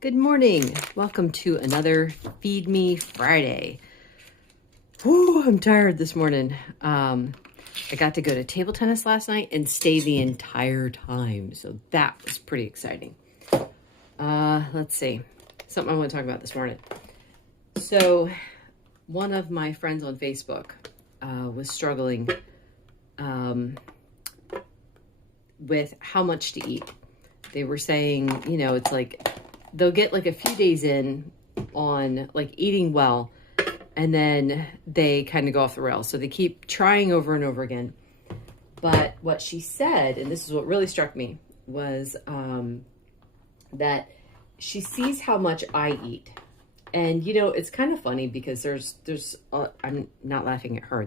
Good morning. Welcome to another Feed Me Friday. Whew, I'm tired this morning. I got to go to table tennis last night and stay the entire time. So that was pretty exciting. Let's see. Something I want to talk about this morning. So one of my friends on Facebook was struggling with how much to eat. They were saying, it's like they'll get like a few days in on like eating well, and then they kind of go off the rails. So they keep trying over and over again. But what she said, and this is what really struck me, was that she sees how much I eat. And, it's kind of funny because I'm not laughing at her.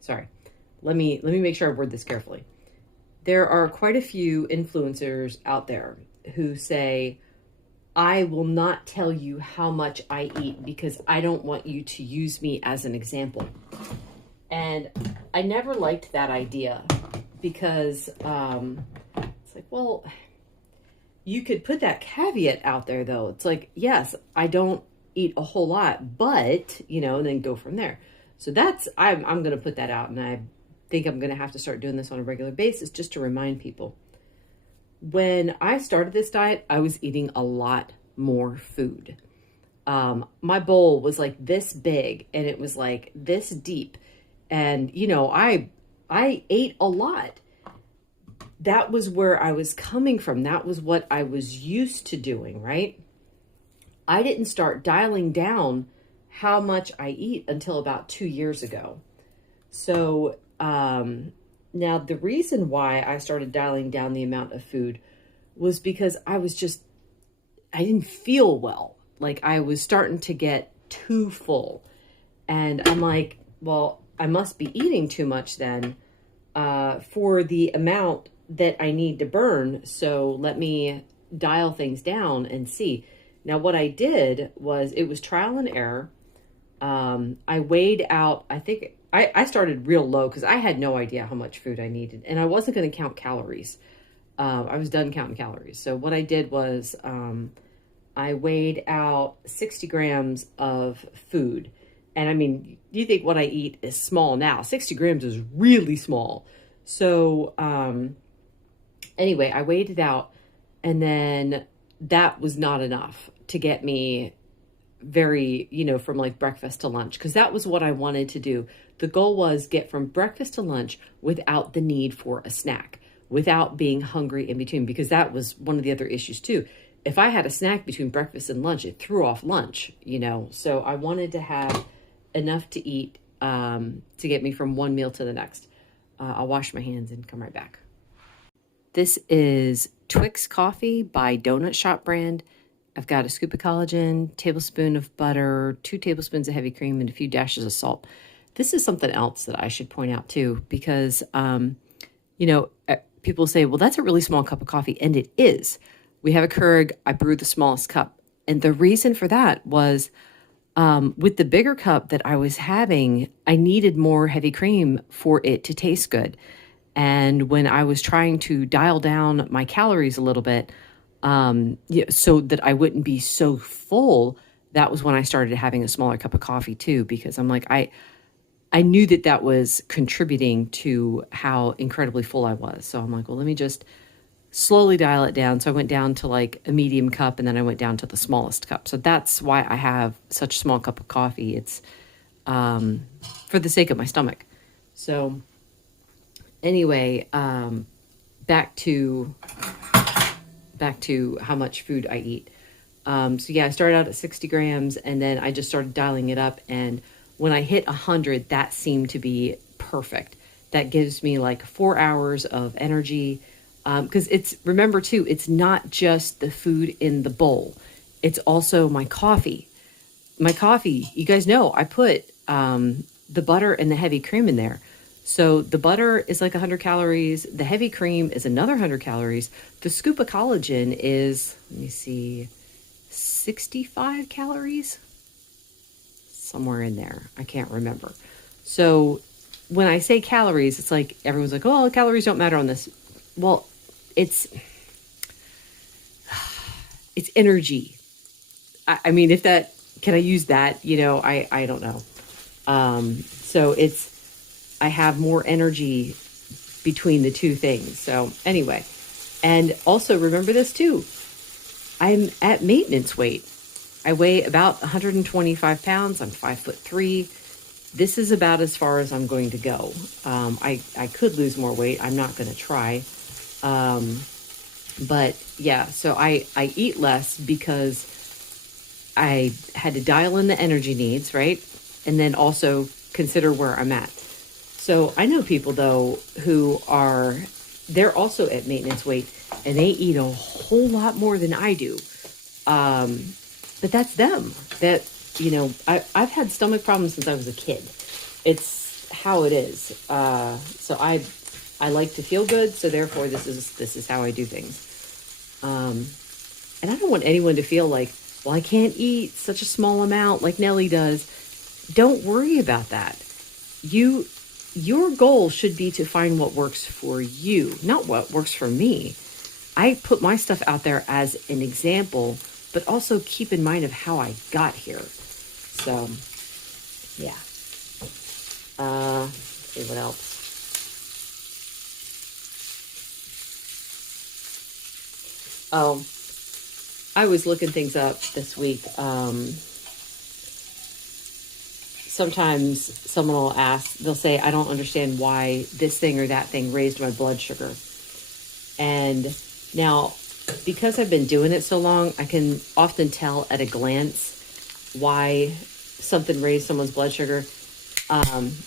Sorry. Let me make sure I word this carefully. There are quite a few influencers out there who say, I will not tell you how much I eat because I don't want you to use me as an example. And I never liked that idea because it's like, well, you could put that caveat out there though. It's like, yes, I don't eat a whole lot, but, and then go from there. So I'm going to put that out, and I think I'm going to have to start doing this on a regular basis just to remind people. When I started this diet, I was eating a lot more food. My bowl was like this big and it was like this deep. And, I ate a lot. That was where I was coming from. That was what I was used to doing, right? I didn't start dialing down how much I eat until about 2 years ago. So, now, the reason why I started dialing down the amount of food was because I didn't feel well. Like I was starting to get too full. And I'm like, well, I must be eating too much then for the amount that I need to burn. So let me dial things down and see. Now, what I did was it was trial and error. I weighed out, I think I started real low because I had no idea how much food I needed, and I wasn't going to count calories. I was done counting calories. So what I did was I weighed out 60 grams of food. And I mean, you think what I eat is small now. 60 grams is really small. So anyway, I weighed it out, and then that was not enough to get me very, from like breakfast to lunch, because that was what I wanted to do. The goal was get from breakfast to lunch without the need for a snack, without being hungry in between, because that was one of the other issues too. If I had a snack between breakfast and lunch, it threw off lunch, so I wanted to have enough to eat to get me from one meal to the next. I'll wash my hands and come right back. This is Twix coffee by Donut Shop brand. I've got a scoop of collagen, tablespoon of butter, 2 tablespoons of heavy cream, and a few dashes of salt. This is something else that I should point out too, because, people say, well, that's a really small cup of coffee. And it is. We have a Keurig. I brew the smallest cup. And the reason for that was with the bigger cup that I was having, I needed more heavy cream for it to taste good. And when I was trying to dial down my calories a little bit, so that I wouldn't be so full, that was when I started having a smaller cup of coffee too, because I'm like, I knew that was contributing to how incredibly full I was. So I'm like, well, let me just slowly dial it down. So I went down to like a medium cup, and then I went down to the smallest cup. So that's why I have such a small cup of coffee. It's for the sake of my stomach. So anyway, back to how much food I eat. So yeah, I started out at 60 grams, and then I just started dialing it up. And when I hit 100, that seemed to be perfect. That gives me like 4 hours of energy. Because remember too, it's not just the food in the bowl. It's also my coffee. My coffee, you guys know, I put the butter and the heavy cream in there. So the butter is like 100 calories. The heavy cream is another 100 calories. The scoop of collagen is, 65 calories? Somewhere in there. I can't remember. So when I say calories, it's like everyone's like, oh, calories don't matter on this. Well, it's energy. I mean, if that, can I use that? I don't know. So I have more energy between the two things. So anyway, and also remember this too. I'm at maintenance weight. I weigh about 125 pounds. I'm 5'3". This is about as far as I'm going to go. I could lose more weight. I'm not going to try. But yeah, so I eat less because I had to dial in the energy needs, right? And then also consider where I'm at. So I know people though they're also at maintenance weight and they eat a whole lot more than I do. But that's them. I've had stomach problems since I was a kid. It's how it is. So I like to feel good. So therefore this is how I do things. And I don't want anyone to feel like, well, I can't eat such a small amount like Nellie does. Don't worry about that. Your goal should be to find what works for you, not what works for me. I put my stuff out there as an example, but also keep in mind of how I got here. So, yeah. Let's see what else. Oh, I was looking things up this week. Sometimes someone will ask, they'll say, I don't understand why this thing or that thing raised my blood sugar. And now, because I've been doing it so long, I can often tell at a glance why something raised someone's blood sugar.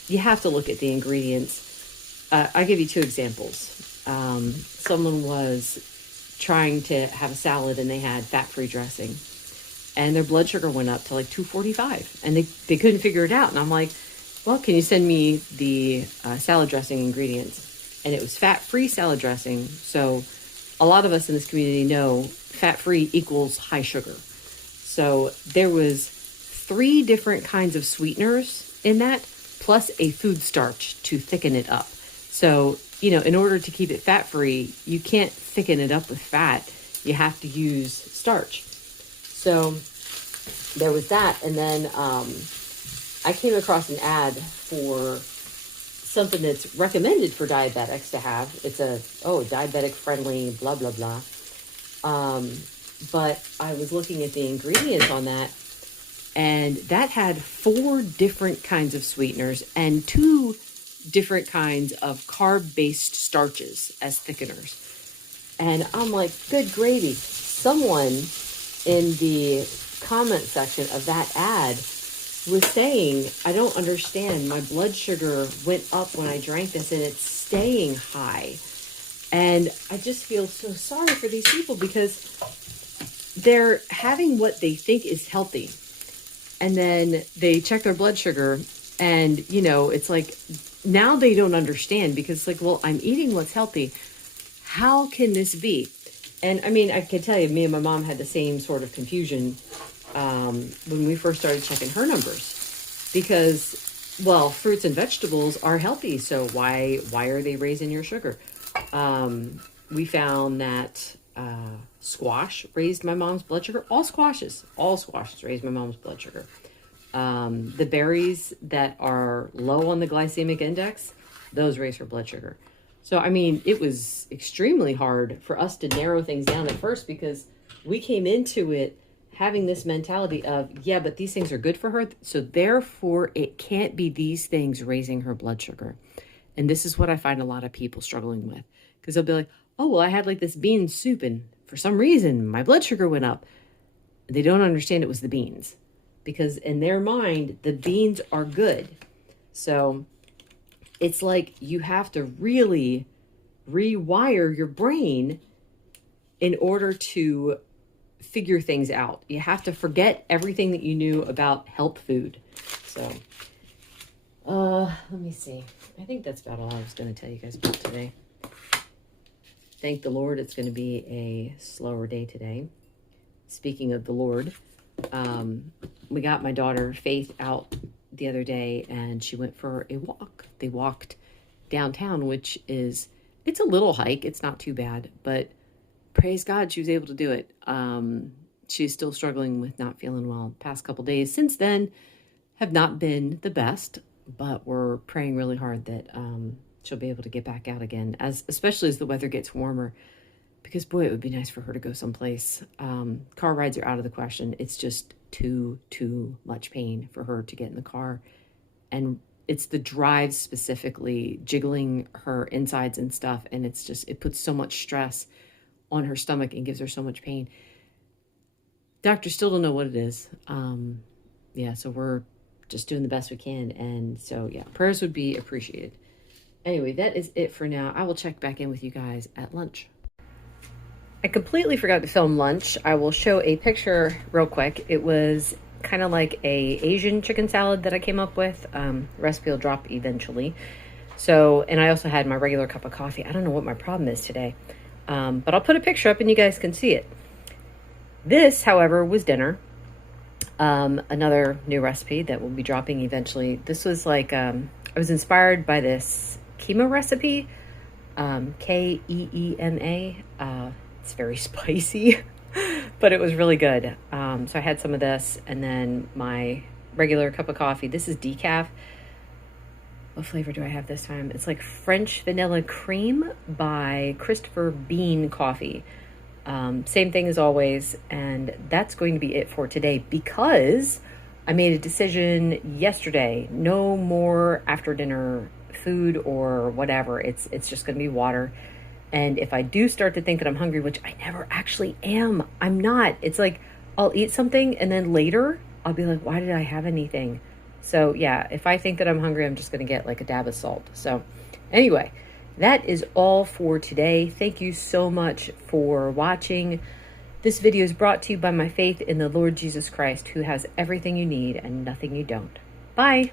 You have to look at the ingredients. I'll give you two examples. Someone was trying to have a salad and they had fat-free dressing. And their blood sugar went up to like 245. And they couldn't figure it out. And I'm like, well, can you send me the salad dressing ingredients? And it was fat-free salad dressing. So a lot of us in this community know fat-free equals high sugar. So there was 3 different kinds of sweeteners in that, plus a food starch to thicken it up. So, in order to keep it fat-free, you can't thicken it up with fat. You have to use starch. So there was that. And then I came across an ad for something that's recommended for diabetics to have. It's diabetic friendly, blah, blah, blah. But I was looking at the ingredients on that, and that had 4 different kinds of sweeteners and 2 different kinds of carb-based starches as thickeners. And I'm like, good gravy. Someone in the comment section of that ad was saying, I don't understand. My blood sugar went up when I drank this and it's staying high. And I just feel so sorry for these people because they're having what they think is healthy. And then they check their blood sugar and, it's like, now they don't understand because like, well, I'm eating what's healthy. How can this be? And I mean, I can tell you, me and my mom had the same sort of confusion when we first started checking her numbers. Because, well, fruits and vegetables are healthy, so why are they raising your sugar? We found that squash raised my mom's blood sugar. All squashes raised my mom's blood sugar. The berries that are low on the glycemic index, those raise her blood sugar. So, I mean, it was extremely hard for us to narrow things down at first because we came into it having this mentality of, yeah, but these things are good for her. So therefore, it can't be these things raising her blood sugar. And this is what I find a lot of people struggling with. Because they'll be like, oh, well, I had like this bean soup and for some reason my blood sugar went up. They don't understand it was the beans. Because in their mind, the beans are good. So it's like you have to really rewire your brain in order to figure things out. You have to forget everything that you knew about health food. So, let me see. I think that's about all I was going to tell you guys about today. Thank the Lord, it's going to be a slower day today. Speaking of the Lord, we got my daughter Faith out the other day and she went for a walk. They walked downtown, which it's a little hike. It's not too bad, but praise God, she was able to do it. She's still struggling with not feeling well. Past couple days since then have not been the best, but we're praying really hard that she'll be able to get back out again, especially as the weather gets warmer. Because boy, it would be nice for her to go someplace. Car rides are out of the question. It's just too much pain for her to get in the car, and it's the drive specifically, jiggling her insides and stuff, and it puts so much stress on her stomach and gives her so much pain. Doctors still don't know what it is. Yeah, so we're just doing the best we can, and so yeah, prayers would be appreciated. Anyway, that is it for now. I will check back in with you guys at lunch. I completely forgot to film lunch. I will show a picture real quick. It was kind of like a Asian chicken salad that I came up with. Recipe will drop eventually. So, and I also had my regular cup of coffee. I don't know what my problem is today. But I'll put a picture up and you guys can see it. This, however, was dinner. Another new recipe that will be dropping eventually. This was like, I was inspired by this keema recipe, Keema. It's very spicy, but it was really good. So I had some of this and then my regular cup of coffee. This is decaf. What flavor do I have this time? It's like French vanilla cream by Christopher Bean Coffee. Same thing as always. And that's going to be it for today because I made a decision yesterday. No more after dinner food or whatever. It's just going to be water. And if I do start to think that I'm hungry, which I never actually am, I'm not. It's like I'll eat something and then later I'll be like, why did I have anything? So yeah, if I think that I'm hungry, I'm just going to get like a dab of salt. So anyway, that is all for today. Thank you so much for watching. This video is brought to you by my faith in the Lord Jesus Christ, who has everything you need and nothing you don't. Bye.